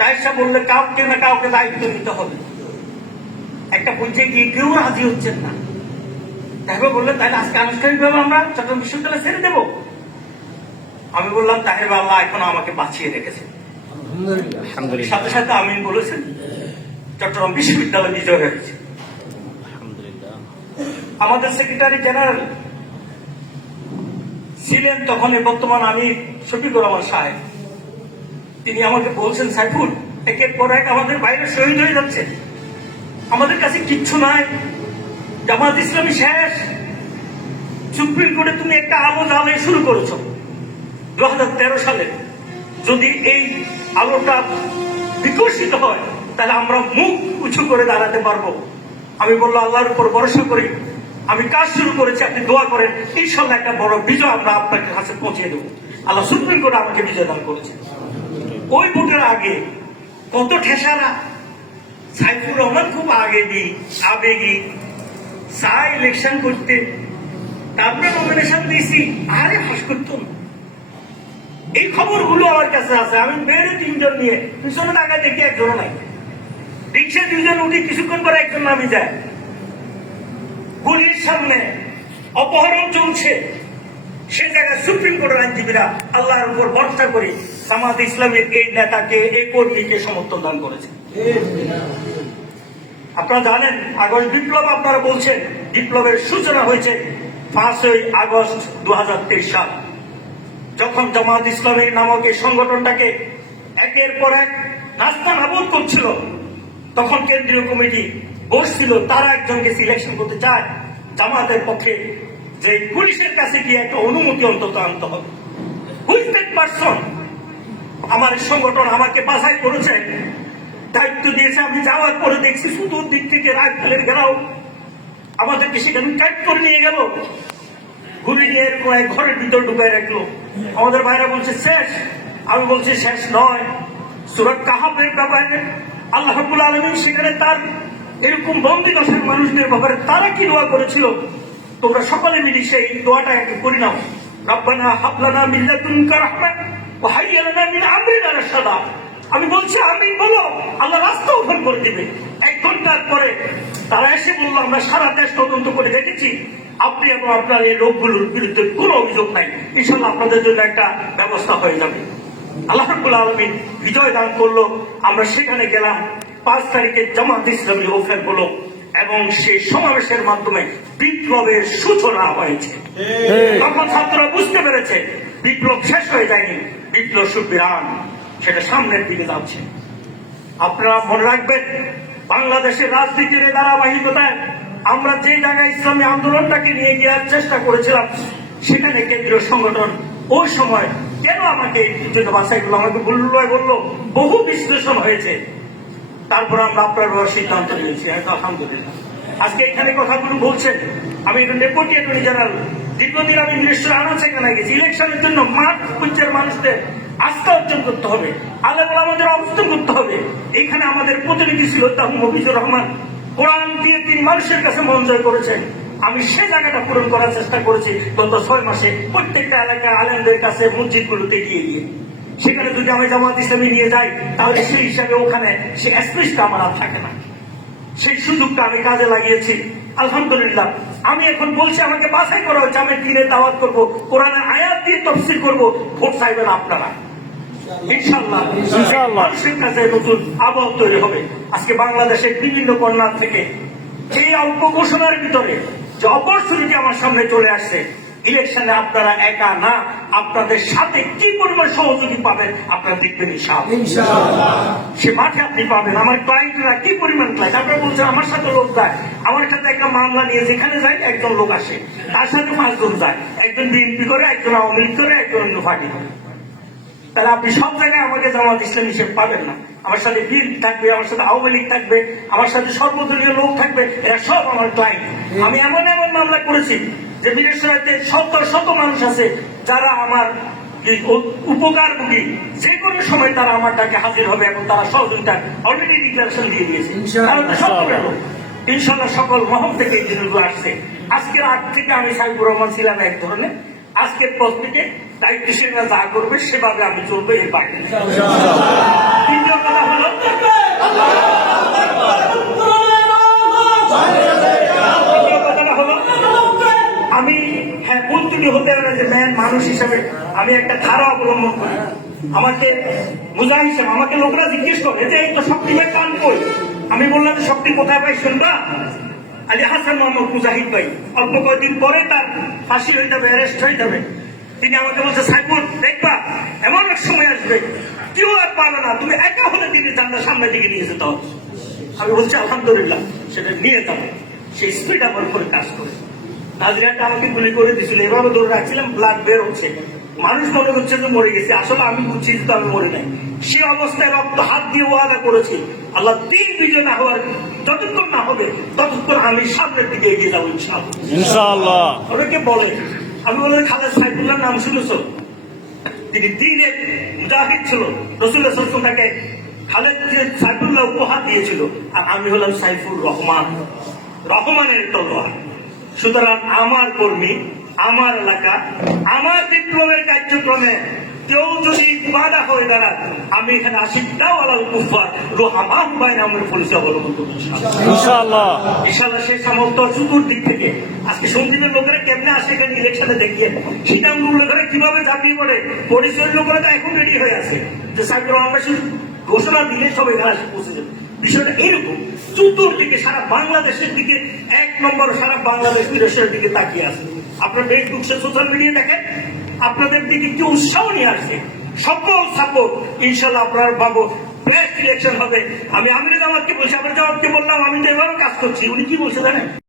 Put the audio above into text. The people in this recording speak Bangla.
তাইসা বললে কাউকে না কাউকে দায়িত্ব নিতে হবে। একটা পর্যায়ে গিয়ে কেউ রাজি হচ্ছেন না। তাহলে বললেন তাহলে আজকে আনুষ্ঠানিকভাবে আমরা চট্টগ্রাম বিশ্ববিদ্যালয় ছেড়ে দেবো? আমি বললাম তাহের আল্লাহ এখন আমাকে বাঁচিয়ে রেখেছে সাথে সাথে আমিন বলেছেন চট্টগ্রাম বিশ্ববিদ্যালয় বিজয় হয়েছে আলহামদুলিল্লাহ। আমাদের সেক্রেটারি জেনারেল ছিলেন তখন বর্তমান আমি শফিকুর রহমান সাহেব। তিনি আমাকে বলছেন, সাইফুল, একের পর এক আমাদের বাইরে শহীদ হয়ে যাচ্ছে। আমাদের কাছে কিচ্ছু নাই। জামাত ইসলামী শেষ। সুপ্রিম কোর্টে তুমি একটা আলো জ্বালিয়ে শুরু করেছ দু হাজার সালে। যদি এই আলোটা বিকশিত হয়, তাহলে আমরা মুখ উঁচু করে দাঁড়াতে পারব। আমি বলল, আল্লাহর উপর ভরসা করি। আমি কাজ শুরু করেছি, আপনি দোয়া করেন। এই ইনশাল্লাহ একটা বড় বিজয় আমরা আপনাকে কাছে পৌঁছে দেবো। আল্লাহ সুপ্রিম কোর্ট আমাকে বিজয় দান করেছে ওই ভোটের আগে? কত ঠেসারা? সাইফুর রহমান খুব আগেগি আবেগী। চা ইলেকশন করতে। তারপরে নমিনেশন দিয়েছি। আরে হাস করতো না। এই খবরগুলো আমার কাছে আছে। আমি বেড়ে তিনজন নিয়ে পিছনে টাকা দেখি একজনও নাই। রিক্সা দুজন উঠি কিছুক্ষণ পরে একজন নামি যায়। গুলির সামনে অপহরণ চলছে। সে জায়গায় সুপ্রিম কোর্টের আইনজীবীরা আল্লাহর উপর ভরসা করে জামাত ইসলামের এই নেতাকে এই কর্মীকে সমর্থন দান করেছে। আপনারা জানেন, আগস্ট বিপ্লব আপনারা বলছেন, বিপ্লবের সূচনা হয়েছে পাঁচই আগস্ট দুই হাজার তেইশ সাল। যখন জামাত ইসলামের নামক এই সংগঠনটাকে একের পর এক নাস্তা নাবুদ করছিল, তখন কেন্দ্রীয় কমিটি বসছিল, তারা একজনকে সিলেকশন করতে চায়। জামাতের পক্ষে যে পুলিশের কাছে গিয়ে একটা অনুমতি অন্তত আনতে হবে। হুইজ পার্সন আমার সংগঠন আমাকে বাছাই করেছে, দায়িত্ব দিয়েছে, আমি যাওয়ার পরে দেখছি শুধু দিক থেকে রাইফেলের ঘেরাও। আমাদেরকে সেখানে টাইট করে নিয়ে গেল। গুলি নিয়ে এরকম এক ঘরের ভিতর ঢুকায় রাখল। আমাদের ভাইরা বলছে, শেষ। আমি বলছি, শেষ নয়। সুরত কাহাবের ব্যাপারে আল্লাহ রাব্বুল আলমিন সেখানে তার এরকম বন্দি দশার মানুষদের ব্যাপারে তারা কি দোয়া করেছিল? তোমরা সকলে মিলে সেই দোয়াটা একটু করি নাও। রব্বানা হাবলানা মিল্লাতুনকা রাহমাত। আমি বলছি আমি বলো আল্লাহ রাস্তা ওপেন করে দিবে। এক ঘণ্টার পরে তারা এসে বলল আমরা সারা দেশ তদন্ত করে দেখেছি আপনি এবং আপনার এই লোকগুলোর বিরুদ্ধে কোনো অভিযোগ নাই। ইনশাল্লাহ আপনাদের জন্য একটা ব্যবস্থা হয়ে যাবে। আল্লাহ আলমিন বিজয় দান করল। আমরা সেখানে গেলাম পাঁচ তারিখে জামাত ইসলামী ওফের হলো এবং সেই সমাবেশের মাধ্যমে বিপ্লবের সূচনা হয়েছে। তখন ছাত্ররা বুঝতে পেরেছে বিপ্লব শেষ হয়ে যায়নি। বিপ্লব সেটা সামনের দিকে যাচ্ছে। আপনারা মনে রাখবেন, বাংলাদেশের রাজনীতির ধারাবাহিকতায় আমরা যে জায়গায় ইসলামী আন্দোলনটাকে নিয়ে যাওয়ার চেষ্টা করেছিলাম, সেখানে কেন্দ্রীয় সংগঠন ওই সময় কেন আমাকে জন্য করল? আমাকে বলল বলল, বহু বিশ্লেষণ হয়েছে। তারপর আমরা আপনার সিদ্ধান্ত নিয়েছি। আলহামদুলিল্লাহ। আজকে এখানে কথাগুলো বলছেন। আমি ডেপুটি অ্যাটর্নি জেনারেল। দীর্ঘদিন আমি মিনিস্টার আনাচে কেনা গেছি। ইলেকশনের জন্য মাঠ পঞ্চায়েত মানুষদের আস্থা অর্জন করতে হবে। আল্লাহ আমাদের অবস্থান করতে হবে। এখানে আমাদের প্রতিনিধি ছিল তাহলে মফিজুর রহমান। কোরআন দিয়ে তিনি মানুষের কাছে মন জয় করেছেন। আমি সে জায়গাটা পূরণ করার চেষ্টা করেছি গত ছয় মাসে। প্রত্যেকটা এলাকায় আলেমদের কাছে মসজিদগুলোতে গিয়ে গিয়ে। সেখানে যদি আমি জামাত ইসলামী নিয়ে যাই, তাহলে সেই হিসাবে ওখানে সে স্পেসটা আমার আর থাকে না। সেই সুযোগটা আমি কাজে লাগিয়েছি। আলহামদুলিল্লাহ। আমি এখন বলছি আমাকে বাছাই করা হচ্ছে আমি দিনে দাওয়াত করব কোরআনের আয়াত দিয়ে তফসিল করব ভোট চাইবেন আপনারা। ইনশাল্লাহ মানুষের কাছে নতুন আবহাওয়া তৈরি হবে। আজকে বাংলাদেশের বিভিন্ন কর্নার থেকে এই অল্প ঘোষণার ভিতরে যে অপরচুনিটি আমার সামনে চলে আসছে ইলেকশনে আপনারা একা না আপনাদের সাথে কি পরিমাণ সহযোগী পাবেন আপনারা দেখবেন সে মাঠে আপনি পাবেন আমার ক্লায়েন্টরা কি পরিমাণ ক্লায়েন্ট আপনারা বলছেন আমার সাথে লোক যায়। আমার সাথে একটা মামলা নিয়ে যেখানে যায় একজন লোক আসে। তার সাথে পাঁচজন যায়। একজন বিএনপি করে একজন আওয়ামী লীগ করে একজন অন্য পার্টি করে। তাহলে আপনি সব জায়গায় আমাকে জামাত ইসলাম হিসেবে পাবেন না। আমার সাথে বিএনপি থাকবে আমার সাথে আওয়ামী লীগ থাকবে আমার সাথে সর্বদলীয় লোক থাকবে এরা সব আমার ক্লায়েন্ট আমি এমন এমন মামলা করেছি যে বিদেশে শত শত মানুষ আছে যারা আমার এই উ- যে কোনো সময় তারা আমার ডাকে হাজির হবে এবং তারা সহযোগিতা অলরেডি ডিক্লারেশন দিয়ে দিয়েছে। সকল ইনশাল্লাহ সকল মহল থেকে এই জিনিসগুলো আসছে। আজকের আগ থেকে আমি সাইবুর রহমান ছিলাম এক ধরনের আজকের পর থেকে দায়িত্বশীলরা যা করবে সেভাবে আমি চলবো এর বাইরে। হতে হবে যে ম্যান মানুষ হিসাবে আমি একটা ধারা অবলম্বন করি। আমাকে মোজা হিসাবে আমাকে লোকরা জিজ্ঞেস করে যে, এই তো শক্তি ভাই পান কই? আমি বললাম শক্তি কোথায় পাই শুনবা? আলী হাসান মোহাম্মদ মুজাহিদ ভাই অল্প কয়েকদিন পরে তার ফাঁসি হয়ে যাবে অ্যারেস্ট হয়ে যাবে। তিনি আমাকে বলছে, সাইফুল, দেখবা, এমন এক সময় আসবে, কেউ আর পাবে না, তুমি একা হলে তিনি জানলা সামনে দিকে নিয়ে যেতে হবে। আমি বলছি, আলহামদুলিল্লাহ, সেটা নিয়ে যাব সেই স্পিড আমার করে কাজ করে। নাজরিয়াটা আমাকে গুলি করে দিছিল এভাবে ধরে রাখছিলাম ব্লাড বের হচ্ছে। মানুষ মনে হচ্ছে যে মরে গেছে। আসলে আমি বুঝছি যে আমি মরে নাই। সে অবস্থায় রক্ত হাত দিয়ে ওয়াদা করেছি আল্লাহ তিন বিজয় না হওয়ার যতক্ষণ না হবে ততক্ষণ আমি সামনের দিকে এগিয়ে যাব ইনশাআল্লাহ। ইনশাআল্লাহ। অনেকে বলে? আমি বলে খালেদ সাইফুল্লাহ নাম শুনেছ? তিনি দিনের মুজাহিদ ছিল। রসুল্লাহ সাল্লাম তাকে খালেদ সাইফুল্লাহ উপহার দিয়েছিল আর আমি হলাম সাইফুর রহমান। রহমানের তলোয়ার। সুতরাং আমার কর্মী আমার এলাকা আমার বিপ্লবের কার্যক্রমে কেউ যদি বাধা হয়ে দাঁড়ায় আমি এখানে আশিকটাও আলাল কুফার রোহামান ভাই নামের পরিচয় অবলম্বন করব ইনশাআল্লাহ। ইনশাআল্লাহ। সেই সামর্থ্য চতুর্দিক থেকে আজকে লোকেরা কেমনে আসে এখানে ইলেকশনে দেখিয়ে? সীতাঙ্গুর লোকেরা কীভাবে ঝাঁপিয়ে পড়ে? পরিচয়ের লোকেরা তো এখন রেডি হয়ে আছে। যে সাইকেল আমরা ঘোষণা দিলে সবাই এখানে আসে পৌঁছে যাবে। বিষয়টা এরকম। চতুর্দিকে সারা বাংলাদেশের দিকে, এক নম্বর সারা বাংলাদেশ বিদেশের দিকে তাকিয়ে আছে। আপনার ফেসবুক সোশ্যাল মিডিয়া দেখেন আপনাদের দিকে কি উৎসাহ নিয়ে আসছে? সকল সাপোর্ট ইনশাল্লাহ আপনার বাবু বেস্ট ইলেকশন হবে। আমি আমির জামাতকে বলছি আমির জামাতকে বললাম, আমি তো এভাবে কাজ করছি। উনি কি বলছে জানেন?